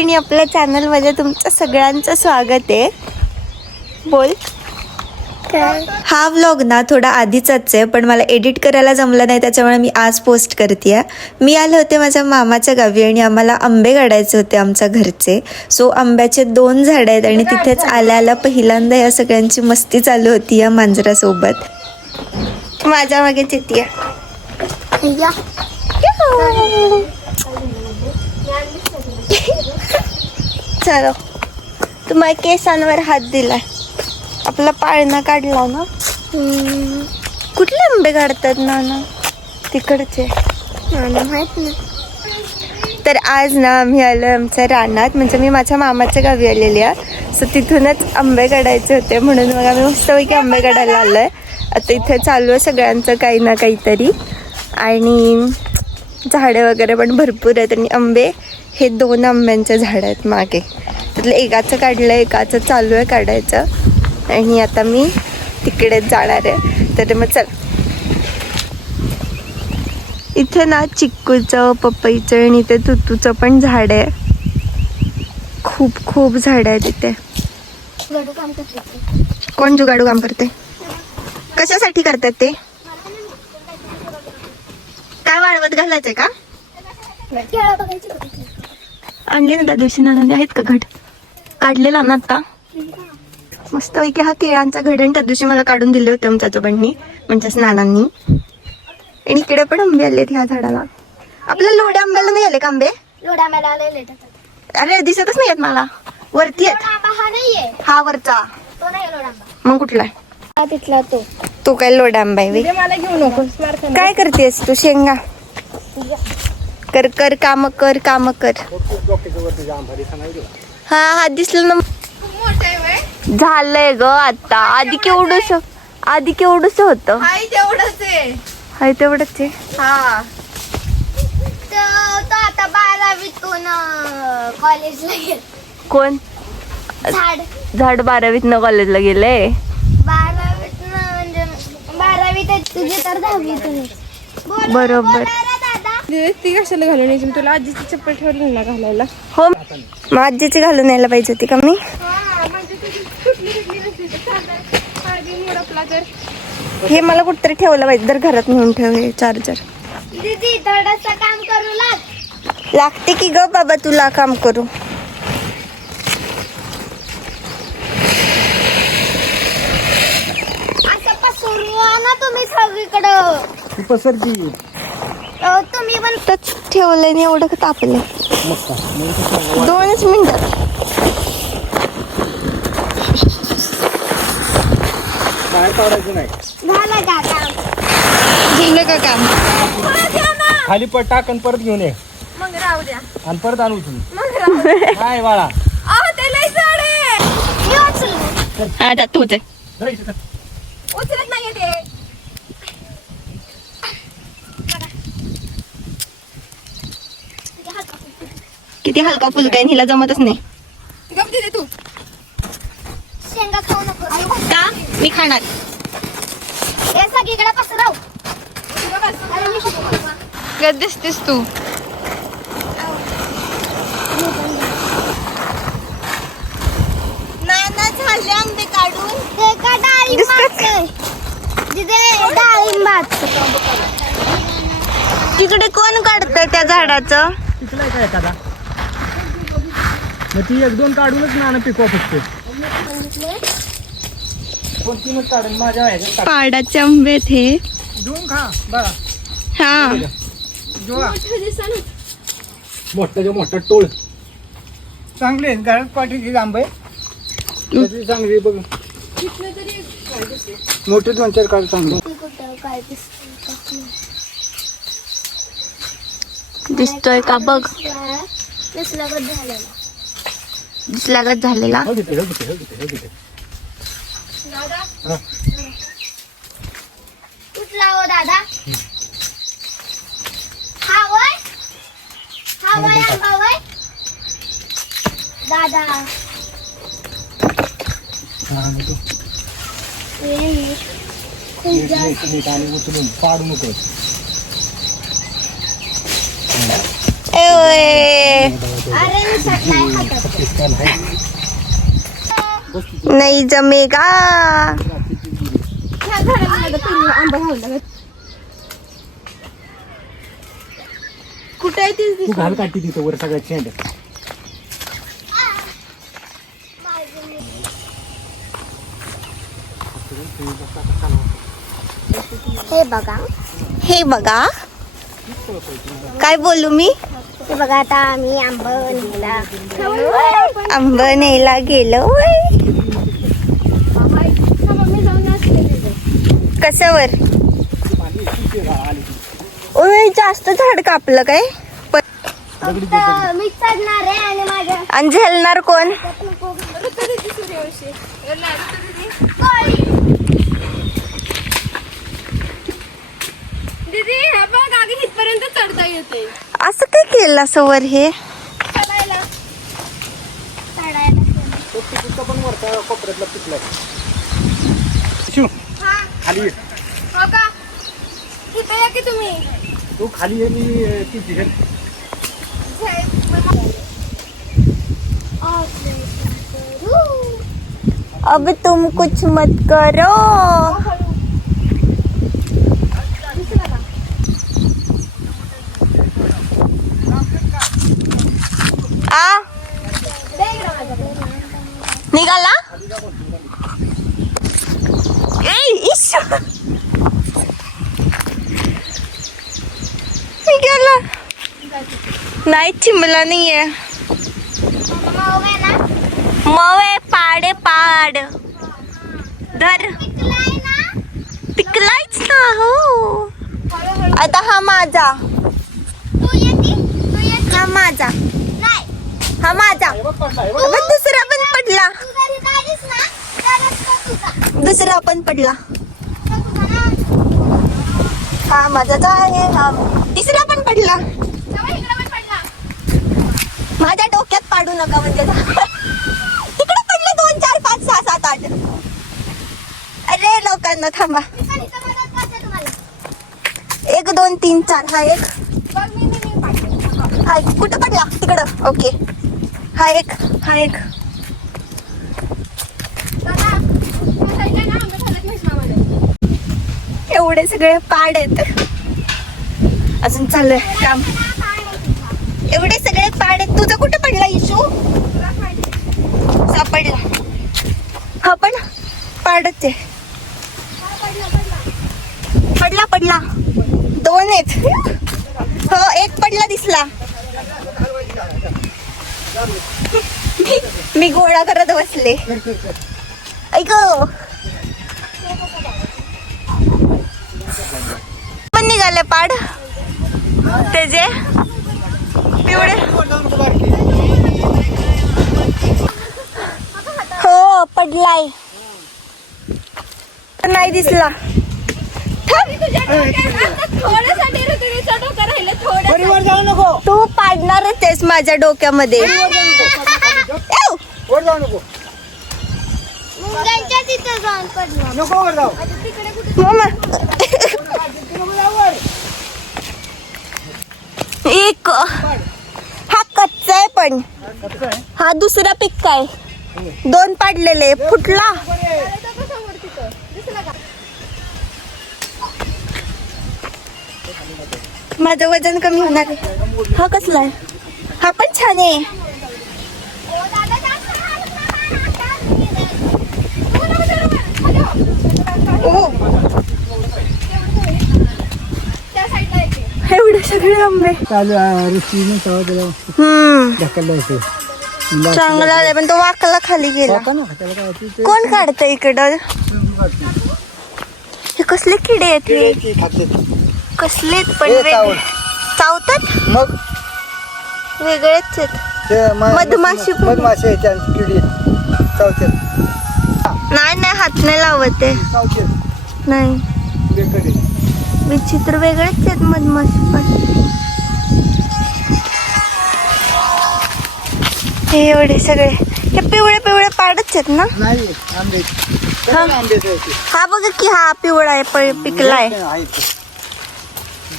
आणि आपल्या चॅनलमध्ये तुमचं सगळ्यांचं स्वागत आहे. बोल. हा व्लॉग ना थोडा आधीचाच आहे पण मला एडिट करायला जमलं नाही त्याच्यामुळे मी आज पोस्ट करते मी आले होते माझ्या मामाच्या गावी आणि आम्हाला आंबे काढायचे होते आमच्या घरचे. सो आंब्याचे दोन झाडं आहेत आणि तिथेच आल्या आल्या पहिल्यांदा या सगळ्यांची मस्ती चालू होती या मांजरासोबत. माझ्या मागे चितिया चलो तुम्हाला केसांवर हात दिलाय. आपला पाळणा काढला ना? कुठले आंबे काढतात नाना? तिकडचे. नाना माहीत ना तर आज ना आम्ही आलो आमच्या रानात. म्हणजे मी माझ्या मामाच्या गावी आलेली आहे. सो तिथूनच आंबे काढायचे होते. म्हणून मग आम्ही मस्तपैकी आंबे काढायला आलो आहे आता इथे चालू आहे सगळ्यांचं काही ना काहीतरी. आणि झाडे वगैरे पण भरपूर आहेत आणि आंबे हे दोन आंब्यांचे झाड आहेत मागे. त्यातलं एकाचं काढलं एकाचं चालू आहे काढायचं. आणि आता मी तिकडेच जाणार आहे. तर मग चल. इथे ना चिक्कूचं पपईचं आणि इथे तुतूचं पण झाड आहे. खूप खूप झाड आहे तिथे कोण जुगाडू काम करते कशासाठी करतात ते? काय वाळवत घालायचंय का? आणले ना त्या दिवशी नानाने आहेत का घट? काढलेला ना आता. मस्त पैकी हा केळांचा घड आणि त्या दिवशी मला काढून दिले होते आमच्या आजोबांनी म्हणजेच नानांनी. आणि इकडे पण आंबे आलेत ह्या झाडाला. आपल्या लोड्या आंब्याला नाही आले का आंबे? आलेले अरे दिसतच नाही आहेत मला. वरती आहेत. हा नाहीये हा वरचा. तो नाही लोढा मग कुठला आहे? हा तिथला तो. तो काय लोडा आंबा आहे बे? मला घेऊ नको काय करतेस तू? शेंगा. कर कर काम कर काम कर. हा हा दिसलं ना. झालंय ग आता. आधी केवढस आधी केवढस होत? तेवढंच आहे. हाय तेवढंच आहे? हा. तो आता बारावीतून कॉलेजला गेल. कोण? झाड. झाड बारावीत न कॉलेजला गेलंय बारावीत म्हणजे बारावीत तुझी तर दहावीतून बोल- बरोबर. ती कशाला घालून यायची? तुला आजीची चप्पल ठेवली ना घालायला? हो. मग आजीची घालून यायला पाहिजे होती का मी? हा म्हणजे हे मला कुठतरी ठेवलं पाहिजे. तर घरात नेऊन ठेव हे चार्जर दीदी थोडस काम करू लाग. लागते की ग बाबा तुला काम करू? असं पसरून ना तुम्ही सगळीकडं. पसरती. तुम्ही पण टच ठेवलंय आणि एवढं का तापलंय? दोनच मिनिटात नाही. का काम? झालं का काम? खाली पट टाक आणि परत घेऊन ये. मग राहू द्या. आणि परत आणू तुम्ही काय बाळा? अहो ते तूच धर. उचलत नाहीये ते. किती हलका फुलका आहे हिला जमतच नाही. तू. शेंगा खाऊ नको. का? मी खाणार. हे सगळीकडे पसरव गत दिसतेस तू. नाना झाले आंबे काढून. ते का डाळिंबाचं तिथे डाळिंबात तिकडे कोण काढतंय त्या झाडाचं? मग ती एक दोन काढूनच नाणं पिकवा फक्त दोन काढून माझ्या. पाडाचे आंबे हे. घेऊन खा बघा. हा. जोडा. मोठं जे मोठं टोळ. चांगले घरात पाठीची आंबे. चांगली बघ. मोठे दोन चार काढ चांगले. कुठं काय दिसतं दिसतोय का बघ दिसलागत झालेला हो हो हो. कुठला दादा? हा वय? हा वय आंबा वय? दादा. खूप जास्त पाडू नको ए होय अरे मी सटलाय हातात नाही आंबा घालला कुठे आहे ती तू घाल तिथं वर सगळ्या हे बघा. हे बघा. काय बोलू मी? बघा आता आम्ही आंबा गेलो कशावर ओय जास्त झाड कापलं काय? आणि माझ्या आणि झेलणार कोण? दीदी हे बघ आधी इथपर्यंत चढता येते असं काय केलं असं वर हे? चढायला. चढायला. पण वरचा कोपऱ्यातला पिकलाय शिव. हा. खाली ये. हो का? इथे या की तुम्ही? तू खाली ये मी अं, ती झेल अब तुम कुछ मत करो. निघाला? ए निघाला. नाही चिमला नाहीये. मवे पाडे पाड. धर. टिकलायच ना पिकलायच ना हो. आता हा माझा. हा माझा. हा माझा. दुसरा पण पडला. ना दुसरा पण पडला. हा माझा तर आहे. हा तिसरा पण पडला. पडला माझ्या डोक्यात पाडू नका म्हणजे. तिकडे पडले दोन चार पाच सहा सात आठ. अरे लोकांना थांबा. एक दोन तीन चार. हा एक. हा कुठं पडला? तिकडं. ओके. हा एक. हा एक दादा त्या साईडला ना आंबे झालेत मिश्रामध्ये एवढे सगळे पाड आहेत. अजून चाललंय आहे काम. एवढे सगळे पाड आहेत. तुझं कुठं पडला इशू? सापडला. हा पण पाडच आहे. पडला पडला. दोन आहेत. हो एक पडला दिसला. मी- मी गोळा करत बसले. ऐक? निघाले पाड. त्याचे पिवळे. हो पडलाय. नाही दिसला. तू पाडणारच आहेस माझ्या डोक्यामध्ये. नको मुंग्यांच्या तिथं जाऊन पडलो नको वर जाऊ मामा एक हा कच्चा आहे पण हा दुसरा पिक काय दोन पाडलेले फुटला माझं वजन कमी होणार हा कसला आहे हा पण छान आहे ओ त्या साईडला येते एवढे सगळे आंबे. चालू ऋषीने तेव्हा त्याला हम्म. ढकललं होतं चांगला आलाय पण तो वाकला खाली गेला. होता ना त्याला काय ती- ते- कोण काढतं इकडं? हे कसले किडे आहेत हे? खाते. कसले पण हे वेगळे? चावल. चावतात? मग? वेगळेच आहेत. ते म- मधमाशी पण- मधमाशी आहे त्या किडी. नाही नाही हात नाही लावत आहे. चावतात नाही. बेकडे विचित्र वेगळेच आहेत मधमाशी पण. हे एवढे सगळे. हे पिवळे पिवळे पाडच आहेत ना? आहेत. हा बघा की हा पिवळा आहे प- पिकलाय. आहेत ते.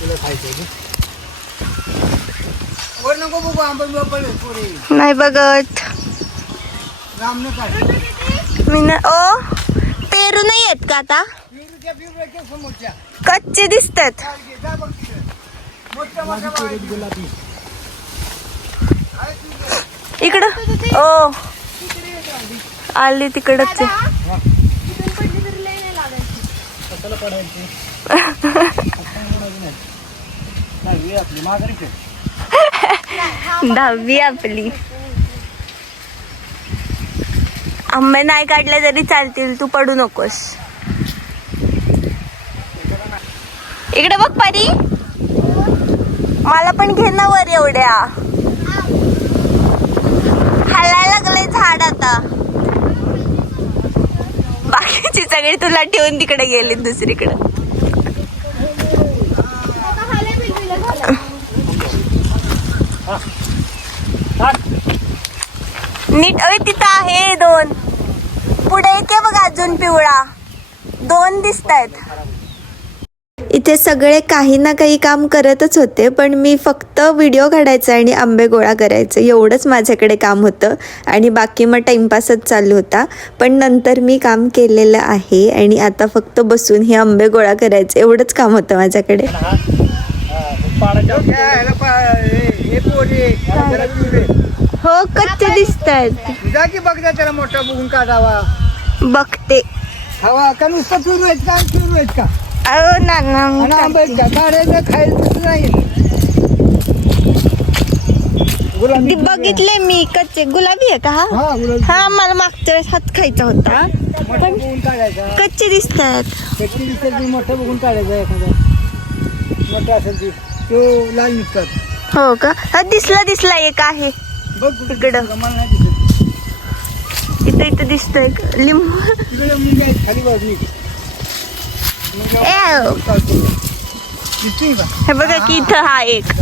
तुला खायचं आहे नाही बघत. मी ना ओ पेरू नाही येत का आता? कच्चे दिसतात. इकडं? ओ. आली तिकडच. आहे तिथून पडली तरी लय नाही लागायची. कशाला पडायची? नाही आपली माघारी ठेव. दहावी आपली. आंबे नाही काढले तरी चालतील तू पडू नकोस. इकडे बघ परी. मला पण घे ना वर एवढ्या. हलायला लागले झाड आता. बाकीची सगळी तुला ठेवून तिकडे गेली दुसरीकडे. नीट अरे तिथं आहे दोन. पुढे एक बघ अजून पिवळा. दोन दिसत आहेत इथे सगळे काही ना काही काम करतच होते पण मी फक्त व्हिडिओ काढायचा आणि आंबे गोळा करायचं. एवढंच माझ्याकडे काम होतं आणि बाकी मग टाइमपासच चालू होता. पण नंतर मी काम केलेलं आहे आणि आता फक्त बसून हे आंबे गोळा करायचं. एवढंच काम होतं माझ्याकडे. हे- कच्चे दिसत आहेत त्याला मोठा बघून काढावा. बघते. हवा का नुसतं पिरू आहेत का? पिरू आहेत का? अहो नाना नाही ती बघितले मी कच्चे. गुलाबी आहे का? हा हा मला मागच्या वेळेस हात खायचा होता. कच्चे दिसत आहेत त्याची दिसेल ती मोठं बघून काढायचा एखादा. मोठा असेल ती. तो लाल निघतात. हो का? हा दिसला दिसला एक आहे. बघ दिसत. इथं इथं दिसतंय लिंबू. तिकडे खाली का हे बघा की इथं हा एक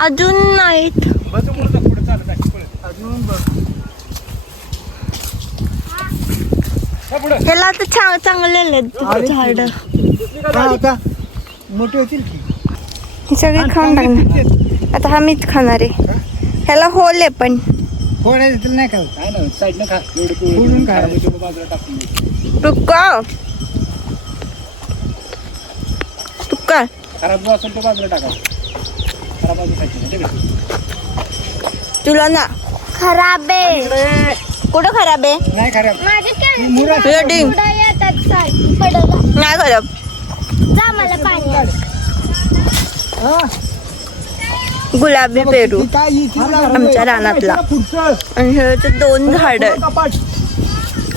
अजून नाहीत बघ तू पुढं पुढे चालत आहे पुढे. अजून बघ हा, पुढं. ह्याला आता छान चांगले झाड हा, मोठे होतील की सगळे खाऊन टाकणार आता हा मीच खाणार आहे ह्याला होल आहे पण. फोडायचं तुला नाही खाऊ काय ना साईडनं खा. फोडून खा. बाजूला टाकून तुक्का तुक्का खराब जो असेल तो बाजूला टाकायचा खराब बाजू खायची तुला ना. खराब. आहे कुठं खराब? आहे नाही खराब. माझे मुरा तुझ्या डिंग पुढे येतात सारखी पडला. नाही खराब. जा मला पाणी. हा? गुलाबी पेरू ही? आमच्या रानातला. आणि ह्याचे दोन झाड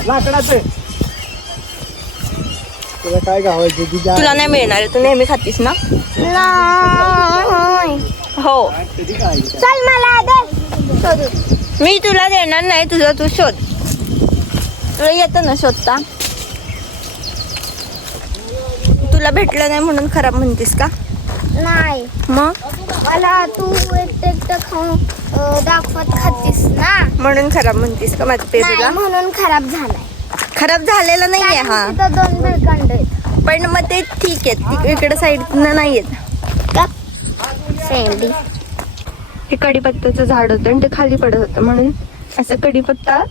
लाकडाचं. तुला काय गावायचं तुला नाही मिळणार आहे, तू नेहमी खातीस ना? नाही. हो. चल मला मी तुला देणार नाही तुझं तू शोध. तुला येतं ना शोधता? तुला भेटलं नाही म्हणून खराब म्हणतीस का? नाही. मग? मला तू एकटं खाऊन अं, दाखवत खातीस ना? म्हणून खराब म्हणतीस का माझ्या पेरूला? म्हणून खराब झालाय. खराब झालेला नाहीये हा. दोन बिळकांड आहेत. पण मग ते ठीक आहे इकडे साईडनं नाही शेंडी. हे कढीपत्त्याचं झाड होतं आणि ते खाली पडत होतं म्हणून असं कढीपत्ता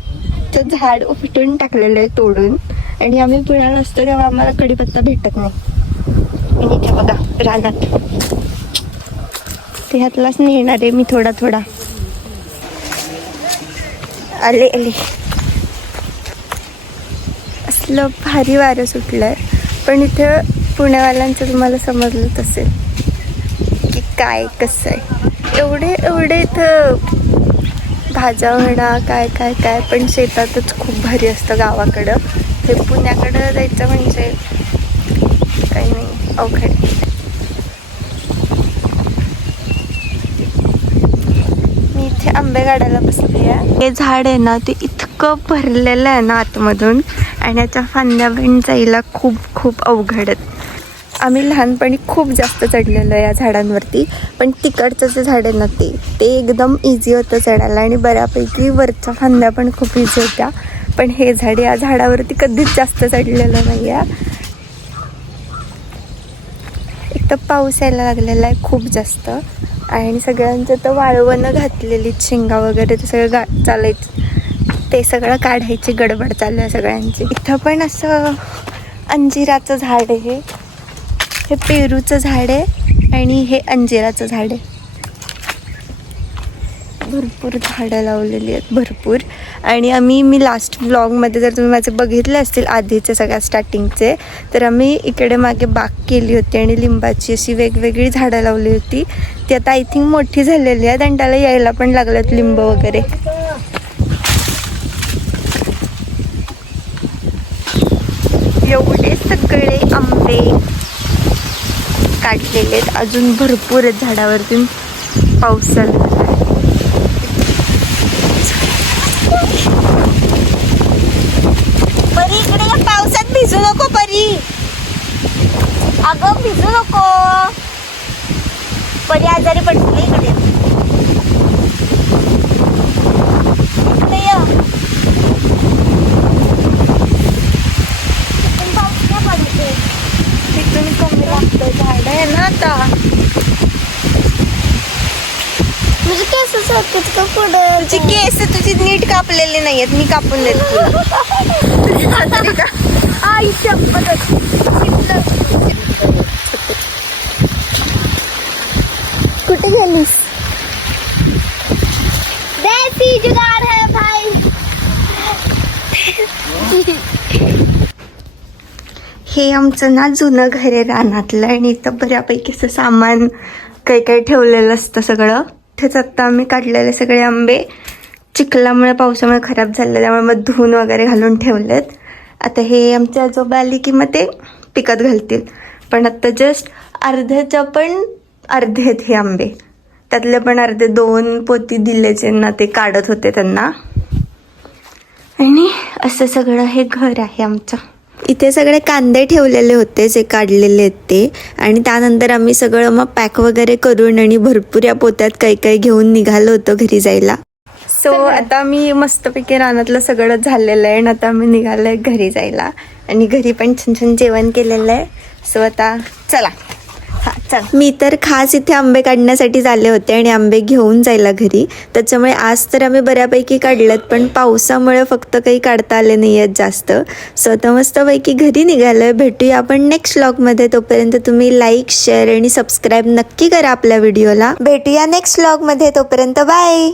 ते झाड उपटून टाकलेलं आहे तोडून. आणि आम्ही पुण्याला असतो तेव्हा आम्हाला कढीपत्ता भेटत नाही. मी इथे बघा रानात. ते ह्यातलाच नेणार आहे मी थोडा थोडा. आले आले. असलं भारी वारं सुटलंय. पण इथं पुण्यावाल्यांचं तुम्हाला समजलंच असेल की काय कसं आहे. एवढे एवढे इथं भाज्या म्हणा काय काय काय पण शेतातच खूप भारी असतं गावाकडं. हे पुण्याकडं जायचं म्हणजे काही नाही. अवघड आहे. मी इथे आंबे काढायला बसली आहे. हे झाड आहे ना ते इतकं भरलेलं आहे ना आतमधून आणि याच्या फांद्या पण जायला खूप खूप अवघड आहेत. आम्ही लहानपणी खूप जास्त चढलेलो या झाडांवरती पण तिकडचं जे झाड आहे ना ते ते एकदम इझी होतं चढायला आणि बऱ्यापैकी वरच्या फांद्या पण खूप इझी होत्या. पण हे झाड या झाडावरती कधीच जास्त चढलेलं नाही आहे एक तर पाऊस यायला लागलेला आहे खूप जास्त. आणि सगळ्यांचं तर वाळवणं घातलेली शेंगा वगैरे ते सगळं गा चालायचं. ते सगळं काढायची गडबड चालू आहे सगळ्यांची. इथं पण असं अंजिराचं झाड आहे हे पेरूचं झाड आहे आणि हे अंजिराचं झाड आहे. भरपूर झाडं लावलेली आहेत भरपूर. आणि आम्ही मी लास्ट ब्लॉगमध्ये जर तुम्ही माझे बघितले असतील आधीचे सगळ्या स्टार्टिंगचे तर आम्ही इकडे मागे बाग केली होती आणि लिंबाची अशी वेगवेगळी झाडं लावली होती. ती आता आय थिंक मोठी झालेली आहेत आणि त्याला यायला पण लागल्यात लिंब वगैरे. एवढे सगळे आंबे काढलेले आहेत. अजून भरपूर आहेत झाडावरती. पाऊस चालू परी इकडे ना पावसात भिजू नको परी अगं भिजू नको परी आजारी पडते इकडे इकडे ये. पडते. इथून कमी लागतं झाड आहे ना आता केस होतेच का पुढे तुझी केस तुझी नीट कापलेली नाहीयेत मी कापून देते तुला तुझी आजारी का आई शपथच. कुठे गेलीस? देसी जुगाड़ है भाई. हे आमचं ना जुनं घर आहे रानातलं आणि इथं बऱ्यापैकी असं सामान काही काही ठेवलेलं असतं सगळं. तेच आत्ता आम्ही काढलेले सगळे आंबे. चिखलामुळे पावसामुळे खराब झाले त्यामुळे मग धुवून वगैरे घालून ठेवलेत. आता हे आमचे आजोबा आली की मग ते पिकत घालतील. पण आत्ता जस्ट अर्ध्याच्या पण अर्धे आहेत हे आंबे. त्यातले पण अर्धे दोन पोती दिले ज्यांना ते काढत होते त्यांना. आणि असं सगळं हे घर आहे आमचं. इथे सगळे कांदे ठेवलेले होते जे काढलेले आहेत ते. आणि त्यानंतर आम्ही सगळं मग पॅक वगैरे करून आणि भरपूर या पोत्यात काही काही घेऊन निघालो होतो घरी जायला. सो आता मी मस्तपैकी रानातलं सगळं झालेलं आहे आणि आता आम्ही निघालोय घरी जायला. आणि घरी पण छान छान जेवण केलेलं आहे. सो आता चला. हा चल. मी तर खास इथे आंबे काढण्यासाठी आले होते आणि आंबे घेऊन जायला घरी. त्याच्यामुळे आज तर आम्ही बऱ्यापैकी काढलेत पण पावसामुळे फक्त काही काढता आले नाही आहेत जास्त. सो आता मस्तपैकी घरी निघालोय. भेटूया आपण नेक्स्ट व्लॉगमध्ये तोपर्यंत तुम्ही लाईक शेअर आणि सबस्क्राईब नक्की करा आपल्या व्हिडिओला भेटूया नेक्स्ट व्लॉगमध्ये तोपर्यंत बाय